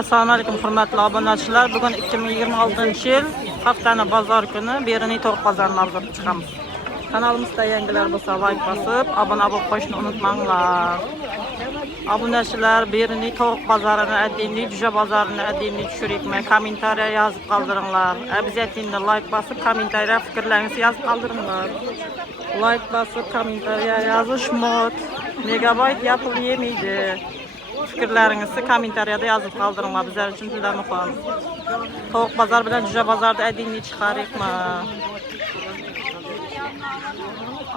Assalomu alaykum hurmatli obunachilar. Bugun 2026-yil haftaning bozor kuni Beruniy to'q bozorini olib chiqamiz. Kanalimizda yangilar bo'lsa like bosib, obuna bo'lib qo'yishni unutmanglar. Obunachilar, Beruniy to'q bozorini, Adinli Juja bozorini, Adinli tushirikmi? Kommentariya yozib qoldiringlar. Обязательно like bosib, kommentariya fikrlaringizni yozib qoldiringlar. Like bosib, kommentariya yozish mod. Megabayt yapıp yemeydi. Fikrlarınızı kommentariyada yazıp kaldırınlar. Bizler için juda muhim. To'q bozor bilan Juja bozorda Adinli chiqaraylikmi?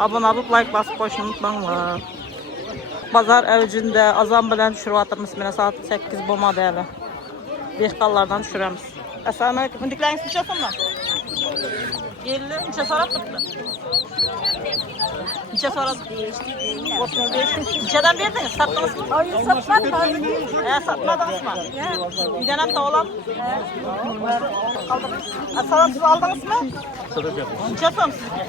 Abone olup like bosib qo'yishni unutmanglar. Bozor avjida azon bilan tushiryapmiz. Mana soat 8 bo'lmadi hali. Dehqonlardan tushiramiz. Assalomu alaykum. Bundiklaringiz necha so'mdan? 50 necha so'rab turibdi? Necha so'radi? 35. Nechadan berdingiz? Satdingizmi? Hayır satmadım. Satmadingizmi? Uydan ham to'g'lam? Assalom, siz oldingizmi? Necha so'm sizga?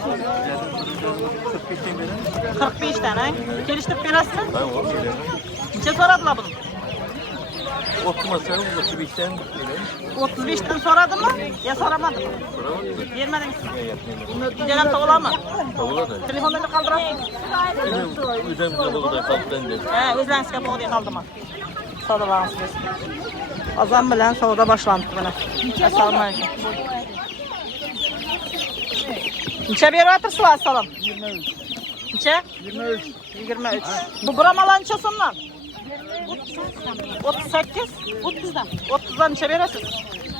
45 dan, kelishtirib berasizmi? Necha so'radilar buni? 35 dan so'radimi? Ya so'ramadimi? Bermadingizmi? Uydan ham to'g'lammi? Telefonda qoldirasiz? O'zlaringizga bog'liq qoldimi? Savdolarimiz. Azon bilan savdo boshlandi mana. Assalomu alaykum. Necha beryapsizlar? Assalom. 23. Necha? 23. 23. Bu bromalar necha so'mdan? 38. 30dan. 30dan necha berasiz?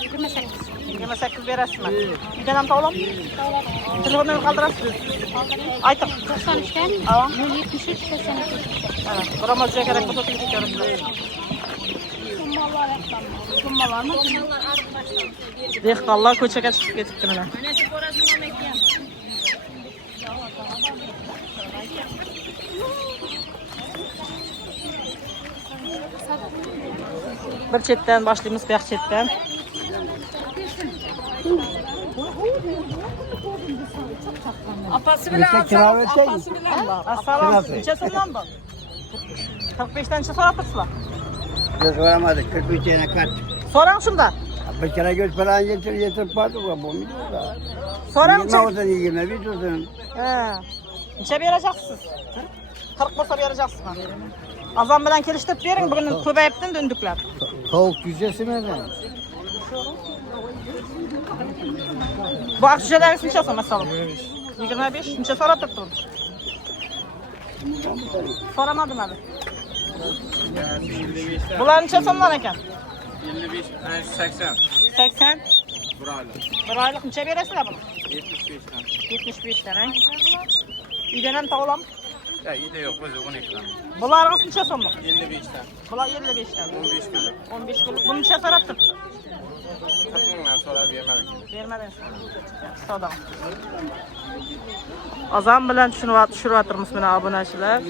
28. 28 berasizmi? Uydan ham to'g'lam? Telefonni qoldirasiz? Ayting. 93'ten 073 82. Evet, buramızca gerek bu topu gidiyoruz. Kummalar mı? Dehqonlar ko'chaga chiqib ketibdi mana. Bir chetdan boshlaymiz, bu yoq chetdan. Apası bile alsam, apası bile alsam. Assalom, necha so'mdan bu? 45 dan necha so'rabsizlar? Biz varamadık, 43 tane kat. So'rang shunda. Bir kere göz falan getirip vardı bu milyon da. So'rang 20 olsun, 21 olsun. He. Necha beracaksınız? 40 bo'lsa beracaksınız. Azon bilan kelishtirib bering, bugun ko'payibdi dunduklar. Tavuk cücesi nereden? Bu akçelerin necha so'm masalan? 25. Necha so'rab turibdi? So'ramadim hali. Bular necha so'mdan ekan? 55, 80. 80. Burayla. Bir oylik necha berasizlar buni? 75'ten. 75 dan. Uydan ham to'g'lam. Ya iyi de yok, bize 12 tane. Bularınız necha so'mdan? 55'ten. Bular 55 dan. 15 kilo. 15 kilo. Buni necha so'rab turibdi? 40 mingdan sonra vermedik. Bermadingiz. Savdo. Azon bilan tushiryapmiz mana obunachilar.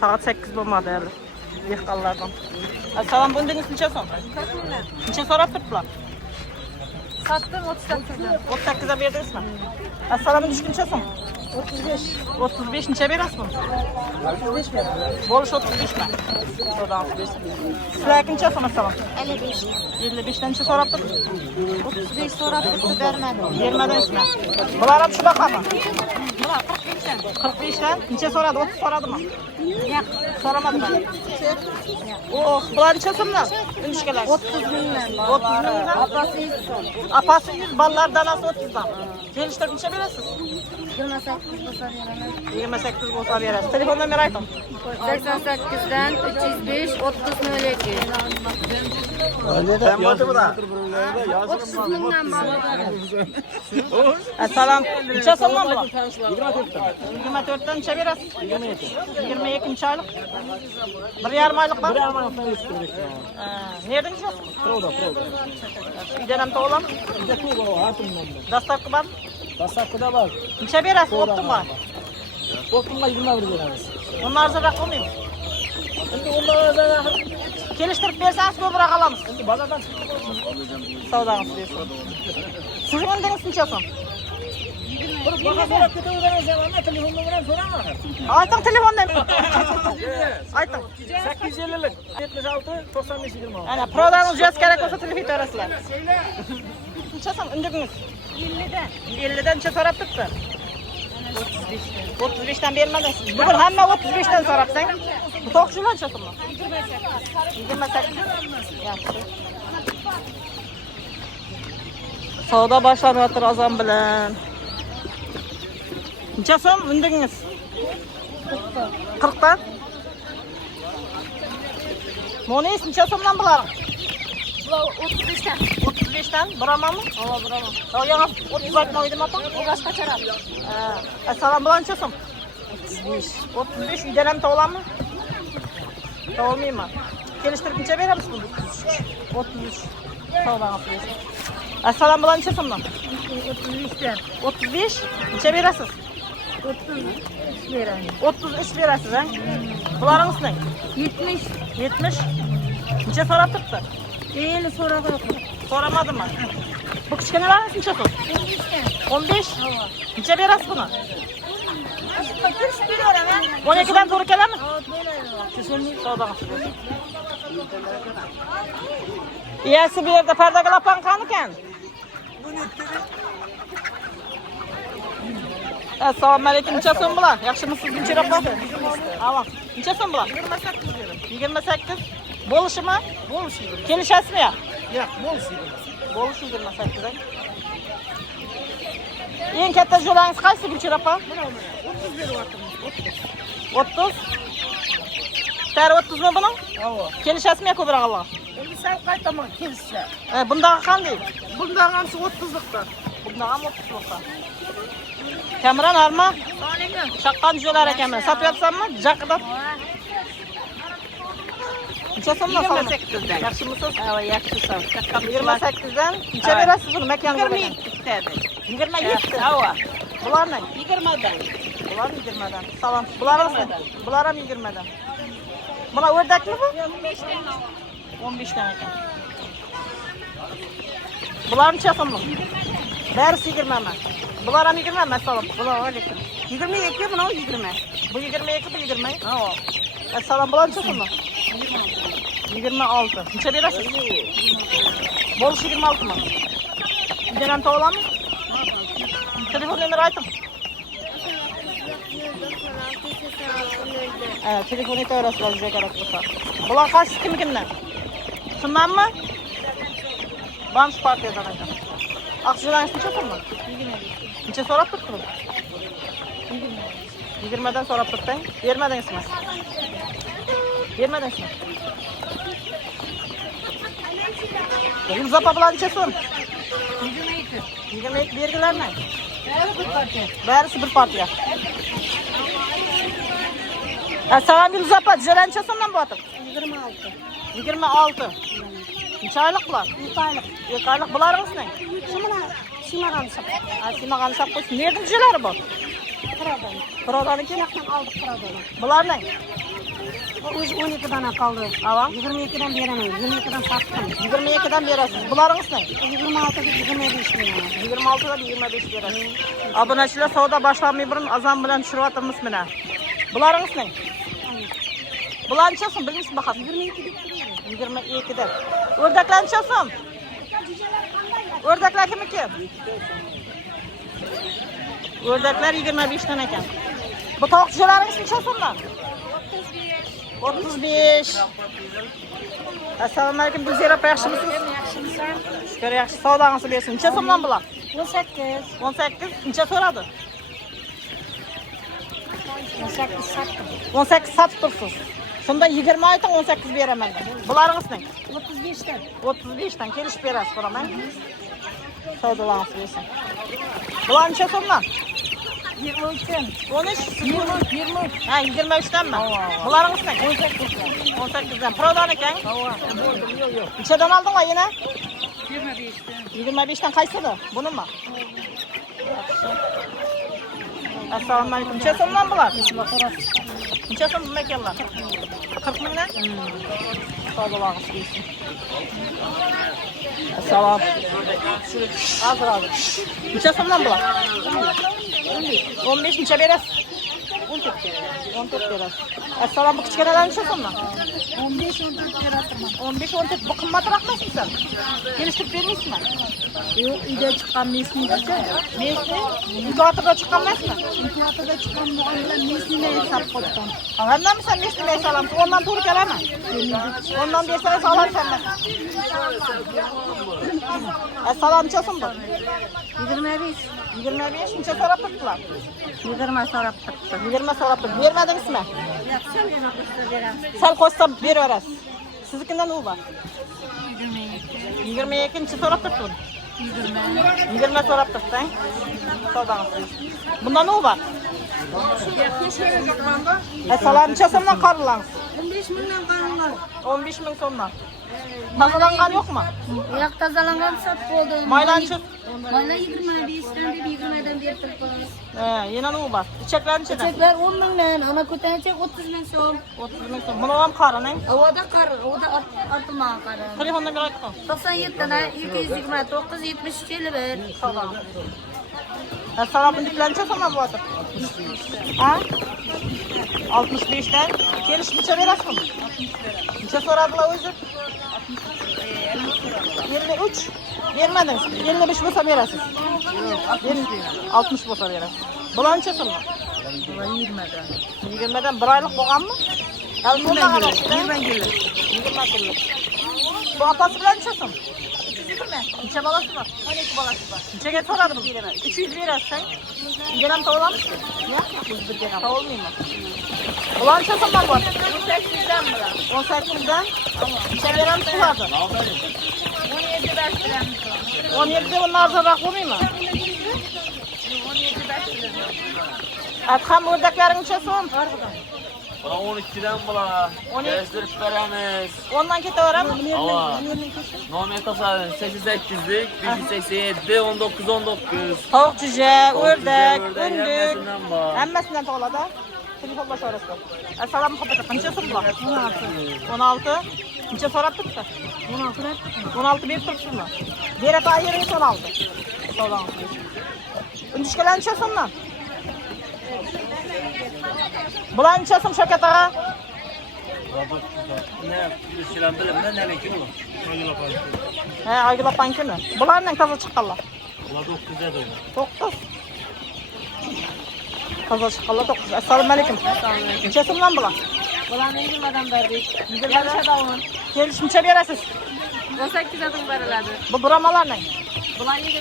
Soat 8 bo'lmadi hali. Dehqonlardan. Assalom, bundingiz necha so'm? 40 milyon. Necha so'rab turibdilar? Sattım 38'den. 38'a berdingizmi? Assalom, necha so'm? 35. 35 necha berasiz buni? 35 mi? Bo'lish 35 mi? Savdo 35. Sizlarga necha so'm assalom? 55. 55 dan necha so'rab turibdi? 35 sonra tuttu vermedim. Bermadingizmi? Bular ham shunaqami? Bular 45'ten. 45 dan necha so'radi? 30 so'radimi? Yok. So'ramadimi? Oh, bular necha so'mdan? Inishkalar. 30 milyon. 30 milyon. Apası 100 son. Apasi 100, ballar danasi 30 dan. Kelishtirib necha berasiz? 28 olsa veremem. 28 bo'lsa berasiz. Telefon nomeri ayting. 88'den 305 30 02. Sen batı bu da. 30 milyon mal. Assalom. Necha so'mdan bu? 24 dan necha berasiz? 22 oylik. 1,5 oylik bor. 1,5 oylik. Nereden chiqasiz? Proda. Uydan ham to'g'lam? Dastavka bor? Dastavkada var. Necha berasiz? Optimga. Korktumla 20 bir veririz. Bunlar arzonroq qilmaymi? Şimdi onlara da Kelishtirib bersangiz ko'proq olamiz. şimdi bazadan çıkıp Savdangiz bersin. Siz bundingiz necha so'm? 20. Baka so'rab ketaveramiz ham, ana telefon nomerini so'rama. Ayting telefondan. Ayting. 850lik 76 95 20. Ana prodangiz jo'z kerak bo'lsa telefon berasizlar. Nechasan undigingiz? 50'den. 50 dan necha so'rab turibdi? 35 dan bermadingiz. Bugun hamma 35 dan so'rabsang, bu to'qchilar nechasanmi? 28. Yaxshi. Savdo boshlanyapti azon bilan. Necha so'm undigingiz? 40 dan. Monis necha so'mdan bular? 35 'den. 35 dan biramami? Hava bravo. O yana 30 aytmoydimi ota? O başka taraf. Assalom bilan necha so'm? 35 uydan ham to'g'lanmi? To'g'layman. Kelishtirib necha beramiz buni? 33. Savdoga Assalom bilan necha so'mdan? 33'den. 35. Necha berasiz? 30 vereyim. 33 berasiz, ha? Bularingiz ne? 70. 70. Necha so'rab turibdi? 50 so'radim. So'ramadimmi? Bu kichkinalarimiz necha so'm? 15. Necha berasiz buni? 12 dan to'g'ri keladimi? Savdoga Iyasi bu yerda pardaga lapan qani ekan? Assalomu alaykum. Necha so'm bular? Yaxshimisiz, Gulchira opa? Alo. Necha so'm bular? 28. Bo'lishimi? Bo'lishi. Kelishasizmi ya? Yo'q, bo'lishi. Bo'lishi 28 dan. Eng katta jo'langiz qaysi, Gulchira opa? 30 beryapmiz. 30. Tari 30 mi buning? Avo. Kelishasizmi ko'proq Allah? Endi sen qaytaman kelsa. Bundaqa qanday? Bunda ham 30'likda. Bundaqa 30'likda. Kamera narma? Chaqqan jo'lar ekanman. Sotyapsanmi? Jaqidab. Necha so'mdan so'm? 28 dan. Yaxshimisiz? Ha, yaxshisiz. 28 dan. Necha berasiz buni makanga? 22 dedi. 27. Ha. Bularni 20 dan. Bular 20 dan. Salom. Bular ham 20 dan. Buna o'rdakmi bu? 15 dan. 15 dan ekan. Bular necha so'm? Barisi 20 mi? Bular ham 20 mi? Salom. Bular alaykum. 22 buni 20. Bu 22, bu 20. Ha. Assalom, bular necha so'm? 26. Necha berasiz? Bo'lish 26 mi? Uydan ham to'g'lami? Telefon nomeri ayting. Telefon aytaverasizlar, juda kerak bo'lsa. Bular qaysi kimdan? Shundanmi? Bank partiyadan ekan. Aqshulangiz necha so'm? 20. Necha so'rab turibsiz? 20 dan so'rab turibding. Bermadingizmi? Bermadingizmi? Yulzapa bilan necha so'm? 22. 22 belgilarni. Barisi bir partiya. Assalom Yulzapa, jo'ra necha so'mdan bo'yapti? 26. 26. Necha oylik bular? 2 aylık. 2 oylik bularingiz ne? Simagan sap. Simagan sap qo'ysin. Nerda jo'lari bu? Pıradan. Birodarniki? Yaktan aldık pıradan. Bular ne? O'zi 12'dan kaldı. Ava? 22'dan beraman. 22'dan sattım. 22 dan berasiz. Bularingiz ne? 26'da 25 beraman. 26 dan 25 berasiz. Obunachilar savdo boshlanmay burun azon bilan tushiryapmiz mana. Bularingiz ne? Bular necha so'm bilmaysiz bahas? 22 dan. O'rdaklar necha so'm? O'rdaklar kimniki? O'rdaklar 25 dan ekan. Bu tovuqchalaringiz necha so'mdan? 35. Assalomu alaykum, Gulzira opa, yaxshimisiz? Yaxshimisan? Shukr, yaxshi. Savdongizni bersin. Necha so'mdan bular? 18. 18. Necha so'radi? 18 sattım. 18 sotib tursiz. Shunda 20 ayting, 18 beraman. Bularingiz ne? 35'ten. 35 dan kelishib berasiz, so'ramang. Savdolarni bersin. Bular necha so'mdan? 23'ten. 13, 20. ha, 23 danmi? Bularingiz ne? 18 dan. Prodan ekan? Yo'q. Nechadan oldinglar yana? 25'ten. 25 dan qaysidi? Bunimi? Assalomu alaykum. Necha so'mdan bular? Necha so'm ekanlar? 40 mingdan? Sağolağınız gelsin. Salam. Hazır. Neçə so'mdan bular? 15 neçə berəsiz? 14 berasiz. Assalom, bu kichkinalar neçə so'mdan? 15-14 yaratırman. 15-14 bu qimmatroq emasmi sen? Kelishtirib bermaysizmi? Yo'q, uyda chiqqan mesniygacha. Mesni? İnkubatorda chiqqan emasmi? Inkubatorda chiqqan muollar mesnini hisob qildim. Hammami sen mesni bersalamsiz, ondan to'g'ri keladimi? Ondan bersangiz olarsan men. Assalom, necha so'm bu? 25. 25 necha so'rab turibdilar? 20 so'rab turibdi. 20 so'rab turib. Bermadingizmi? Yaxshi, yana qo'shib beramiz. Sal qo'shsam beraverasiz. Siznikidan u bor. 22. 22-chi so'rab turibdi. 20. 20 so'rab turibdi. Savdangiz. Bundan u bor. Assalom, necha so'mdan qarilangiz? 15 mingdan qaralar. 15 ming so'mdan. Tozalangan yo'qmi? Yo'q, tozalangan sot bo'ldi. Maylanchi. Mayla 25 dan deb 20 dan berib turibmiz. Yana u bor. Ichaklarnichidan? Cheklar 10 mingdan, ana ko'tarcha 30 ming so'm. 30 ming so'm. Buni ham qaraning. Havoda ortilmagan qara. Telefondan bir aytdim. 97 dan 229 73 51. Savdan. Assalom, bundikilarnicha so'mdan bo'lyapti? Ha? 65 dan. Kelish necha berasizmi? Necha so'radilar o'zi? 53. Bermadingiz. 55 bo'lsa berasiz. 60 bo'lsa berasiz. Bular necha so'mdan? 20 dan. 20 dan 1 oylik bo'lganmi? Hali so'mdan 20 kunlik. 20 kunlik. Bu apasi bilan necha so'm? 320. Necha bolasi bor? 12 bolasi bor. Nechaga so'radi bu? 300 berasiz. Uydan ham to'g'rami? Yo'q, biz birga ham to'g'rilmaymiz. Ular necha so'mdan bor? 18 dan bular. 18 dan? Necha beramiz bularni? 17 dan beramiz. 17 dan arzonroq bo'lmaymi? 17 dan beramiz. Adham o'rdaklaring necha so'm? Bana 12'den bula. 12. Gezdirip veremiz. Ondan ketaveramiz. Hava. Nomer tasadın 8-8'lik, 187, 19-19. Tavuk cüce, ördek, ördek, ündük. hemmesinden var. Hemmesinden to'g'ladi. Telefonla so'rasizlar. Assalom, muhabbat. Qancha so'm bular? 16. Necha so'rab turibdi? 16 dan. 16 berib turibsizmi? Berata ayeringiz 16. Savdon. Undishkalar necha so'mdan? Bular necha so'm Shavkat og'a? Ne? Üstülen bilimden ne ki bu? He, Aygul opankimi? Bularning toza chiqqanlar. Ular 9'da doğru. 9. Toza chiqqanlar 9. Assalomu alaykum. Necha so'mdan bular? Bularni 20 dan berdik. 20 dan. Kelish necha berasiz? 18 dan beriladi. Bu bromalarning. Bular 20.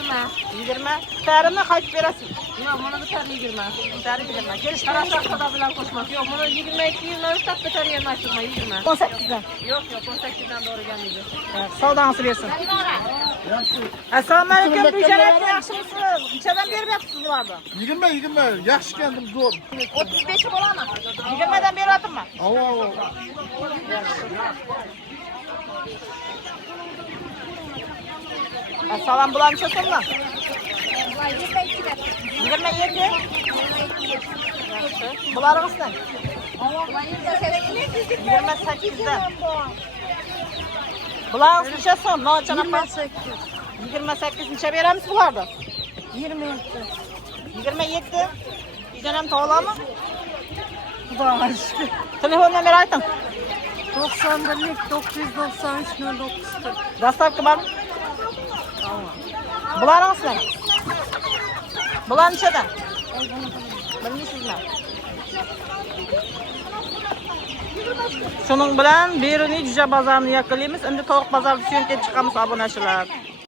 20. Tarini qaytib berasiz. Yo'q, mana bu tar 20. Tari 20. Kelish Qarashlar xudo bilan qo'shmas. Yo'q, mana 22 23 ta betar yermasmi 20. 18 dan. Yo'q, 18 dan doğru gelmeydi. Savdangizni bersin. Assalomu alaykum, Bujarat, yaxshimisiz? Nechadan beryapsiz bularni? 20 yaxshi keldim zo'r. 35 bo'lami? 20 dan beryapman. Avo. Assalom, bular necha so'mdan? 27. Bularingizdan? 28 dan. Bularning necha so'm? Nochon apa? 28 necha beramiz bularni? 27. 27. Uydan ham to'g'lami? Xudoga shukr. Telefon nomeri ayting. 91 993 09. Dostavka bormi? Bularingizdan? Bular nechadan? Bilmaysizmi? Shuning bilan Beruniy Jo'ja bozorini yakunlaymiz. Endi tovuq bozorida suyanib chiqamiz obunachilar.